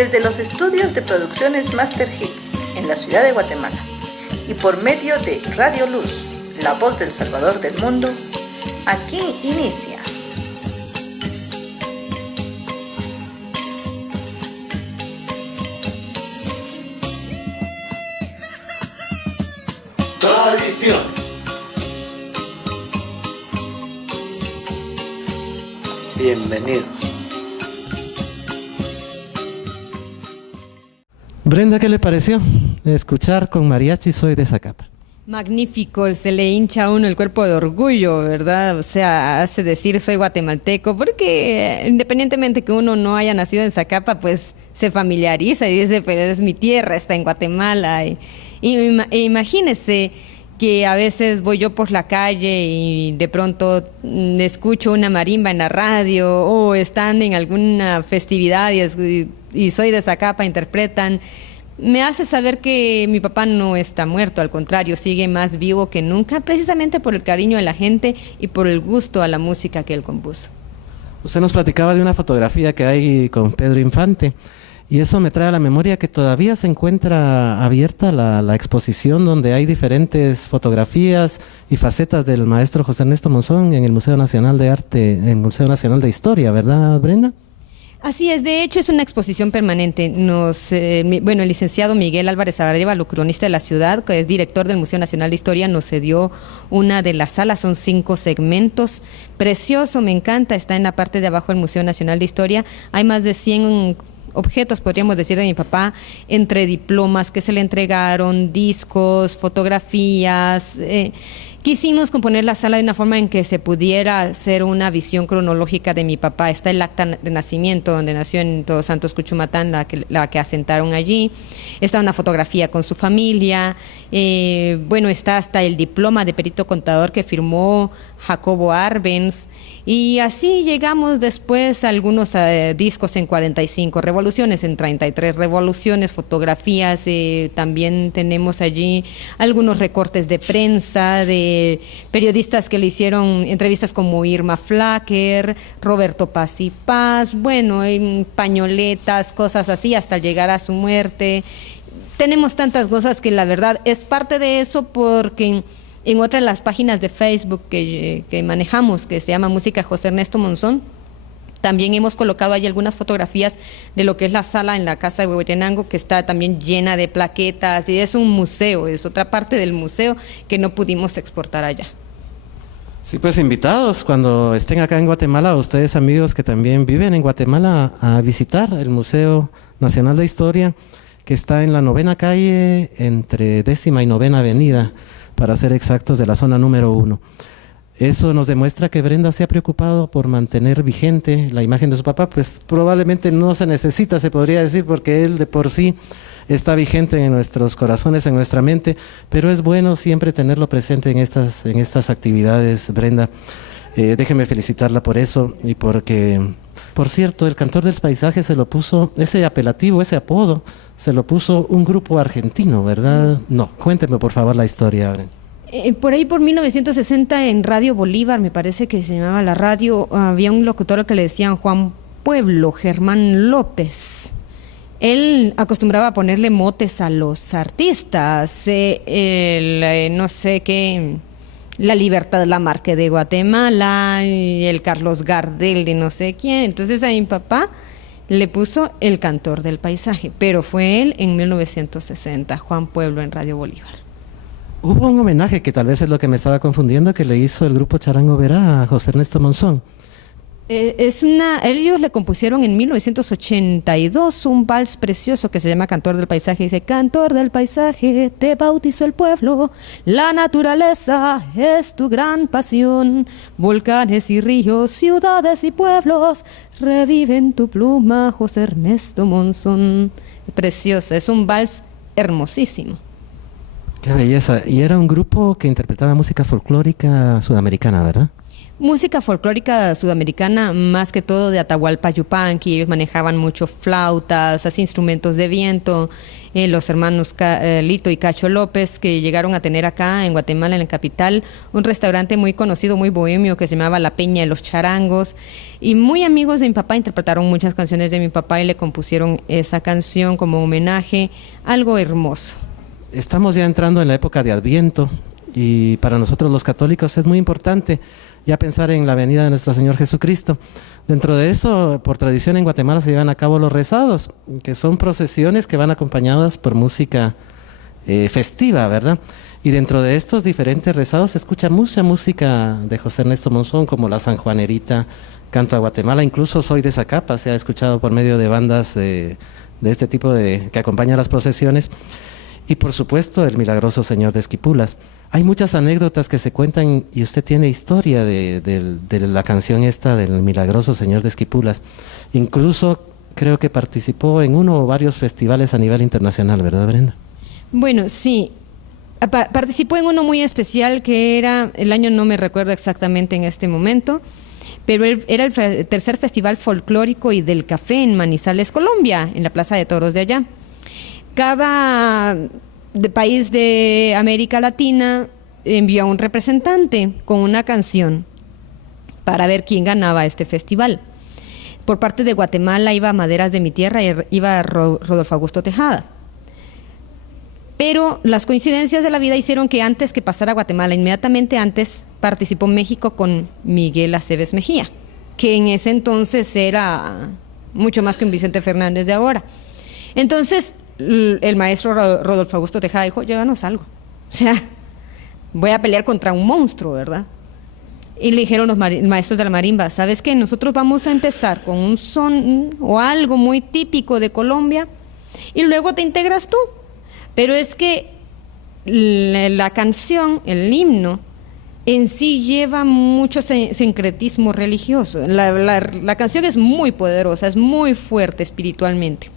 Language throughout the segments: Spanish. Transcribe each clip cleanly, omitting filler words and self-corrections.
desde los estudios de producciones Master Hits en la ciudad de Guatemala y por medio de Radio Luz, la voz del Salvador del mundo, aquí inicia Tradición. Bienvenidos. Brenda, ¿qué le pareció escuchar con mariachi Soy de Zacapa? Magnífico, se le hincha a uno el cuerpo de orgullo, ¿verdad? O sea, hace decir soy guatemalteco, porque independientemente que uno no haya nacido en Zacapa, pues se familiariza y dice, pero es mi tierra, está en Guatemala. Imagínese que a veces voy yo por la calle y de pronto escucho una marimba en la radio o están en alguna festividad y soy de Zacapa, interpretan. Me hace saber que mi papá no está muerto, al contrario, sigue más vivo que nunca, precisamente por el cariño de la gente y por el gusto a la música que él compuso. Usted nos platicaba de una fotografía que hay con Pedro Infante. Y eso me trae a la memoria que todavía se encuentra abierta la exposición donde hay diferentes fotografías y facetas del maestro José Ernesto Monzón en el Museo Nacional de Arte, en el Museo Nacional de Historia, ¿verdad, Brenda? Así es, de hecho es una exposición permanente. El licenciado Miguel Álvarez Arevalo, cronista de la ciudad, que es director del Museo Nacional de Historia, nos cedió una de las salas, son 5 segmentos. Precioso, me encanta, está en la parte de abajo del Museo Nacional de Historia. Hay más de 100 objetos, podríamos decir, de mi papá, entre diplomas que se le entregaron, discos, fotografías. Quisimos componer la sala de una forma en que se pudiera hacer una visión cronológica de mi papá. Está el acta de nacimiento, donde nació en Todos Santos, Cuchumatán, la que asentaron allí. Está una fotografía con su familia. Está hasta el diploma de perito contador que firmó Jacobo Arbenz. Y así llegamos después a algunos discos en 45 revoluciones, en 33 revoluciones, fotografías. También tenemos allí algunos recortes de prensa, de periodistas que le hicieron entrevistas como Irma Flacker, Roberto Paz y Paz, en pañoletas, cosas así, hasta llegar a su muerte. Tenemos tantas cosas que la verdad es parte de eso, porque en otra de las páginas de Facebook que manejamos, que se llama Música José Ernesto Monzón, también hemos colocado ahí algunas fotografías de lo que es la sala en la Casa de Huehuetenango, que está también llena de plaquetas, y es un museo, es otra parte del museo que no pudimos exportar allá. Sí, pues invitados cuando estén acá en Guatemala, ustedes amigos que también viven en Guatemala, a visitar el Museo Nacional de Historia, que está en la 9ª calle, entre 10ª y 9ª avenida, para ser exactos, de la zona número 1. Eso nos demuestra que Brenda se ha preocupado por mantener vigente la imagen de su papá, pues probablemente no se necesita, se podría decir, porque él de por sí está vigente en nuestros corazones, en nuestra mente, pero es bueno siempre tenerlo presente en estas actividades, Brenda. Déjeme felicitarla por eso y porque, por cierto, el Cantor del Paisaje se lo puso, ese apelativo, ese apodo, se lo puso un grupo argentino, ¿verdad? No, cuénteme por favor la historia, Brenda. Por ahí por 1960 en Radio Bolívar, me parece que se llamaba la radio, había un locutor que le decían Juan Pueblo, Germán López. Él acostumbraba a ponerle motes a los artistas, no sé qué, la Libertad Lamarque de Guatemala, y el Carlos Gardel de no sé quién. Entonces a mi papá le puso el Cantor del Paisaje, pero fue él en 1960, Juan Pueblo en Radio Bolívar. Hubo un homenaje, que tal vez es lo que me estaba confundiendo, que le hizo el grupo Charango Verá a José Ernesto Monzón. Ellos le compusieron en 1982 un vals precioso que se llama Cantor del Paisaje. Dice: Cantor del Paisaje, te bautizó el pueblo, la naturaleza es tu gran pasión, volcanes y ríos, ciudades y pueblos, reviven tu pluma, José Ernesto Monzón. Precioso, es un vals hermosísimo. Qué belleza. Y era un grupo que interpretaba música folclórica sudamericana, ¿verdad? Música folclórica sudamericana, más que todo de Atahualpa Yupanqui. Ellos manejaban mucho flautas, así instrumentos de viento. Los hermanos Lito y Cacho López, que llegaron a tener acá en Guatemala, en la capital, un restaurante muy conocido, muy bohemio, que se llamaba La Peña de los Charangos. Y muy amigos de mi papá, interpretaron muchas canciones de mi papá y le compusieron esa canción como homenaje, algo hermoso. Estamos ya entrando en la época de Adviento y para nosotros los católicos es muy importante ya pensar en la venida de nuestro Señor Jesucristo. Dentro de eso, por tradición en Guatemala se llevan a cabo los rezados, que son procesiones que van acompañadas por música festiva, ¿verdad? Y dentro de estos diferentes rezados se escucha mucha música de José Ernesto Monzón, como la Sanjuanerita, Canto a Guatemala, incluso Soy de Zacapa, se ha escuchado por medio de bandas de este tipo que acompañan las procesiones. Y por supuesto, el Milagroso Señor de Esquipulas. Hay muchas anécdotas que se cuentan y usted tiene historia de la canción esta del Milagroso Señor de Esquipulas. Incluso creo que participó en uno o varios festivales a nivel internacional, ¿verdad, Brenda? Bueno, sí. Participó en uno muy especial que era, el año no me recuerdo exactamente en este momento, pero era el tercer festival folclórico y del café en Manizales, Colombia, en la Plaza de Toros de allá. Cada país de América Latina envió a un representante con una canción para ver quién ganaba este festival. Por parte de Guatemala iba Maderas de mi Tierra y iba Rodolfo Augusto Tejada. Pero las coincidencias de la vida hicieron que antes que pasara a Guatemala, inmediatamente antes, participó México con Miguel Aceves Mejía, que en ese entonces era mucho más que un Vicente Fernández de ahora. Entonces, el maestro Rodolfo Augusto Tejada dijo, llévanos algo. O sea, voy a pelear contra un monstruo, ¿verdad? Y le dijeron los maestros de la marimba, ¿sabes qué? Nosotros vamos a empezar con un son o algo muy típico de Colombia y luego te integras tú. Pero es que la canción, el himno, en sí lleva mucho sincretismo religioso. La canción es muy poderosa, es muy fuerte espiritualmente.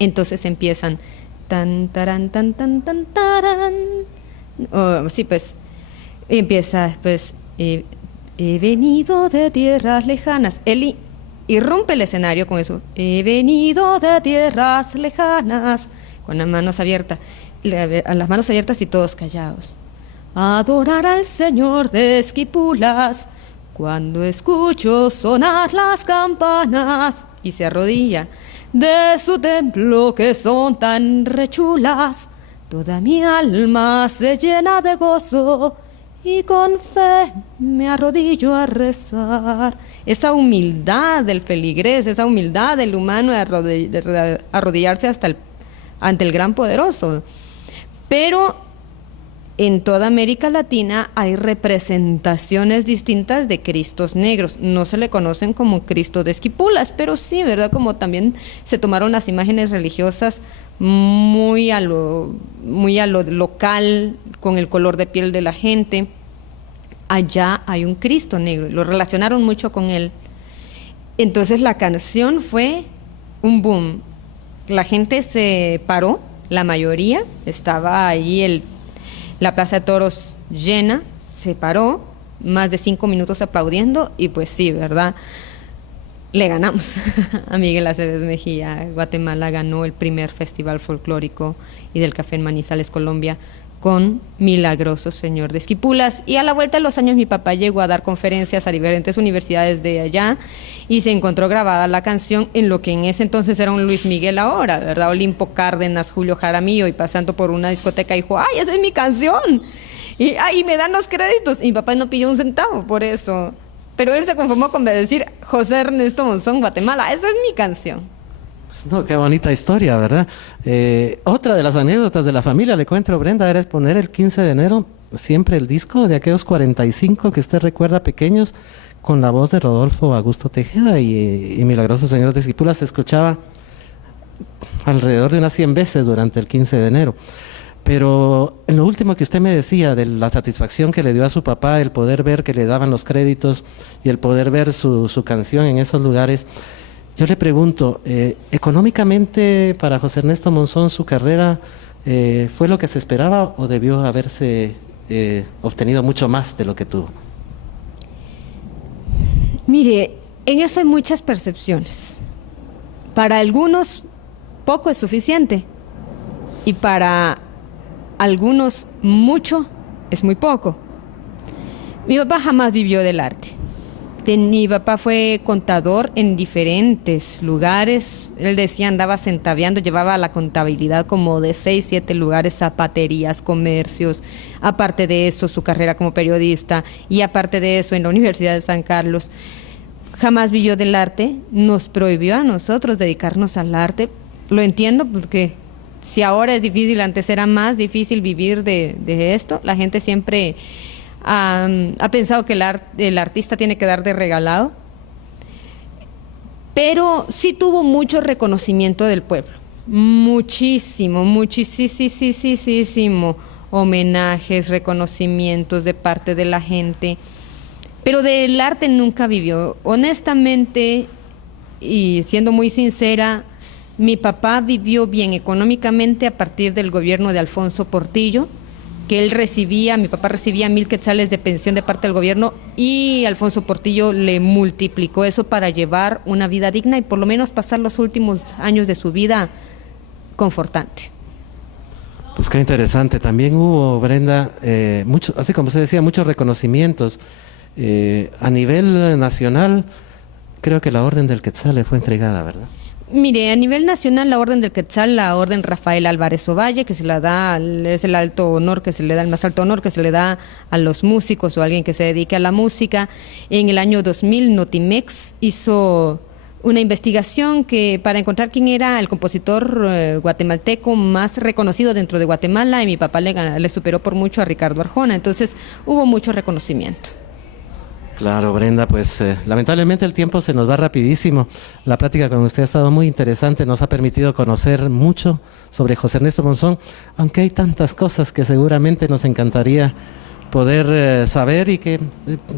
Entonces empiezan tan taran tan tan tan taran. Sí, pues empieza pues he venido de tierras lejanas. Él irrumpe el escenario con eso. He venido de tierras lejanas, con las manos abiertas, y todos callados. Adorar al Señor de Esquipulas cuando escucho sonar las campanas, y se arrodilla de su templo que son tan rechulas. Toda mi alma se llena de gozo y con fe me arrodillo a rezar. Esa humildad del feligrés, esa humildad del humano de arrodillarse ante el gran poderoso. Pero en toda América Latina hay representaciones distintas de Cristos negros. No se le conocen como Cristo de Esquipulas, pero sí, ¿verdad? Como también se tomaron las imágenes religiosas muy a lo local, con el color de piel de la gente. Allá hay un Cristo negro, lo relacionaron mucho con él. Entonces la canción fue un boom. La gente se paró, la mayoría, estaba ahí la Plaza de Toros llena, se paró, más de 5 minutos aplaudiendo, y pues sí, ¿verdad? Le ganamos a Miguel Aceves Mejía. Guatemala ganó el primer festival folclórico y del café en Manizales, Colombia, con Milagroso Señor de Esquipulas. Y a la vuelta de los años mi papá llegó a dar conferencias a diferentes universidades de allá y se encontró grabada la canción en lo que en ese entonces era un Luis Miguel ahora, ¿verdad? Olimpo Cárdenas, Julio Jaramillo, y pasando por una discoteca dijo, ¡ay, esa es mi canción! Y me dan los créditos. Y mi papá no pidió un centavo por eso. Pero él se conformó con decir José Ernesto Monzón, Guatemala, esa es mi canción. Pues no, qué bonita historia, ¿verdad? Otra de las anécdotas de la familia, le cuento, Brenda, era poner el 15 de enero siempre el disco de aquellos 45 que usted recuerda pequeños, con la voz de Rodolfo Augusto Tejeda y Milagroso Señor de Esquipulas. Se escuchaba alrededor de unas 100 veces durante el 15 de enero. Pero en lo último que usted me decía de la satisfacción que le dio a su papá, el poder ver que le daban los créditos y el poder ver su canción en esos lugares, yo le pregunto, ¿económicamente para José Ernesto Monzón su carrera fue lo que se esperaba o debió haberse obtenido mucho más de lo que tuvo? Mire, en eso hay muchas percepciones. Para algunos, poco es suficiente. Y para algunos, mucho es muy poco. Mi papá jamás vivió del arte. Mi papá fue contador en diferentes lugares. Él decía, andaba centaveando, llevaba la contabilidad como de 6, 7 lugares, zapaterías, comercios. Aparte de eso, su carrera como periodista. Y aparte de eso, en la Universidad de San Carlos. Jamás vivió del arte. Nos prohibió a nosotros dedicarnos al arte. Lo entiendo porque si ahora es difícil, antes era más difícil vivir de esto. La gente siempre ha pensado que el artista tiene que dar de regalado, pero sí tuvo mucho reconocimiento del pueblo, muchísimo homenajes, reconocimientos de parte de la gente, pero del arte nunca vivió. Honestamente, y siendo muy sincera, mi papá vivió bien económicamente a partir del gobierno de Alfonso Portillo, que mi papá recibía 1,000 quetzales de pensión de parte del gobierno y Alfonso Portillo le multiplicó eso para llevar una vida digna y por lo menos pasar los últimos años de su vida confortante. Pues qué interesante. También hubo, Brenda, así como usted decía, muchos reconocimientos. A nivel nacional, creo que la Orden del Quetzal le fue entregada, ¿verdad? Mire, a nivel nacional, la Orden del Quetzal, la Orden Rafael Álvarez Ovalle, que se la da, es el alto honor que se le da, el más alto honor que se le da a los músicos o a alguien que se dedique a la música. En el año 2000, Notimex hizo una investigación para encontrar quién era el compositor guatemalteco más reconocido dentro de Guatemala, y mi papá le superó por mucho a Ricardo Arjona. Entonces, hubo mucho reconocimiento. Claro, Brenda, pues lamentablemente el tiempo se nos va rapidísimo. La plática con usted ha estado muy interesante, nos ha permitido conocer mucho sobre José Ernesto Monzón, aunque hay tantas cosas que seguramente nos encantaría poder saber y que,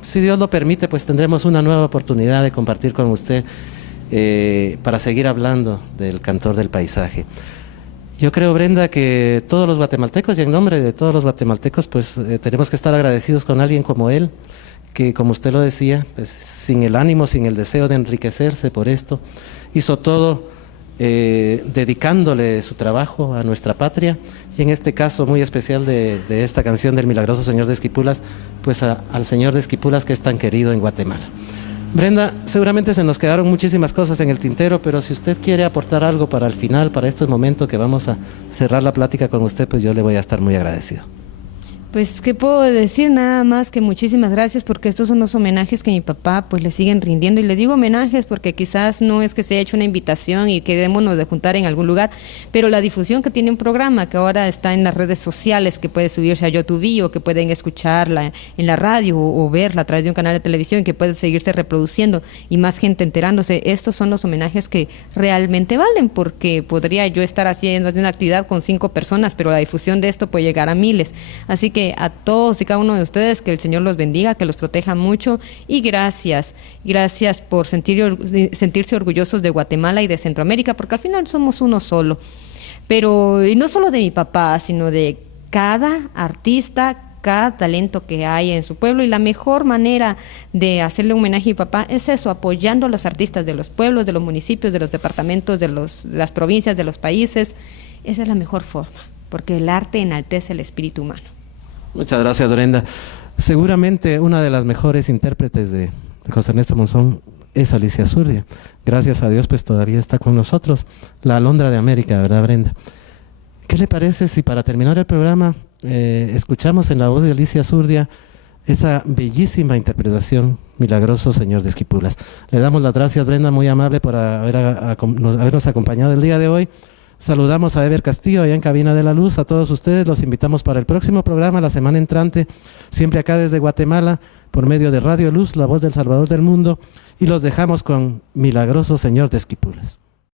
si Dios lo permite, pues tendremos una nueva oportunidad de compartir con usted para seguir hablando del cantor del paisaje. Yo creo, Brenda, que todos los guatemaltecos, y en nombre de todos los guatemaltecos, pues tenemos que estar agradecidos con alguien como él, que, como usted lo decía, pues, sin el ánimo, sin el deseo de enriquecerse por esto, hizo todo dedicándole su trabajo a nuestra patria, y en este caso muy especial de esta canción del milagroso Señor de Esquipulas, pues al Señor de Esquipulas, que es tan querido en Guatemala. Brenda, seguramente se nos quedaron muchísimas cosas en el tintero, pero si usted quiere aportar algo para el final, para estos momentos que vamos a cerrar la plática con usted, pues yo le voy a estar muy agradecido. Pues, ¿qué puedo decir? Nada más que muchísimas gracias, porque estos son los homenajes que mi papá pues le siguen rindiendo, y le digo homenajes porque quizás no es que se haya hecho una invitación y quedémonos de juntar en algún lugar, pero la difusión que tiene un programa que ahora está en las redes sociales, que puede subirse a YouTube o que pueden escucharla en la radio o verla a través de un canal de televisión, que puede seguirse reproduciendo y más gente enterándose. Estos son los homenajes que realmente valen, porque podría yo estar haciendo una actividad con 5 personas, pero la difusión de esto puede llegar a miles. Así que a todos y cada uno de ustedes, que el Señor los bendiga, que los proteja mucho, y gracias por sentirse orgullosos de Guatemala y de Centroamérica, porque al final somos uno solo. Pero, y no solo de mi papá, sino de cada artista, cada talento que hay en su pueblo, y la mejor manera de hacerle un homenaje a mi papá es eso, apoyando a los artistas de los pueblos, de los municipios, de los departamentos, de las provincias, de los países. Esa es la mejor forma, porque el arte enaltece el espíritu humano. Muchas gracias, Brenda. Seguramente una de las mejores intérpretes de José Ernesto Monzón es Alicia Zurdia. Gracias a Dios, pues todavía está con nosotros, la alondra de América, ¿verdad, Brenda? ¿Qué le parece si para terminar el programa escuchamos en la voz de Alicia Zurdia esa bellísima interpretación, Milagroso Señor de Esquipulas? Le damos las gracias, Brenda, muy amable por habernos acompañado el día de hoy. Saludamos a Ever Castillo allá en Cabina de la Luz. A todos ustedes los invitamos para el próximo programa, la semana entrante, siempre acá desde Guatemala, por medio de Radio Luz, la voz del Salvador del mundo, y los dejamos con Milagroso Señor de Esquipulas.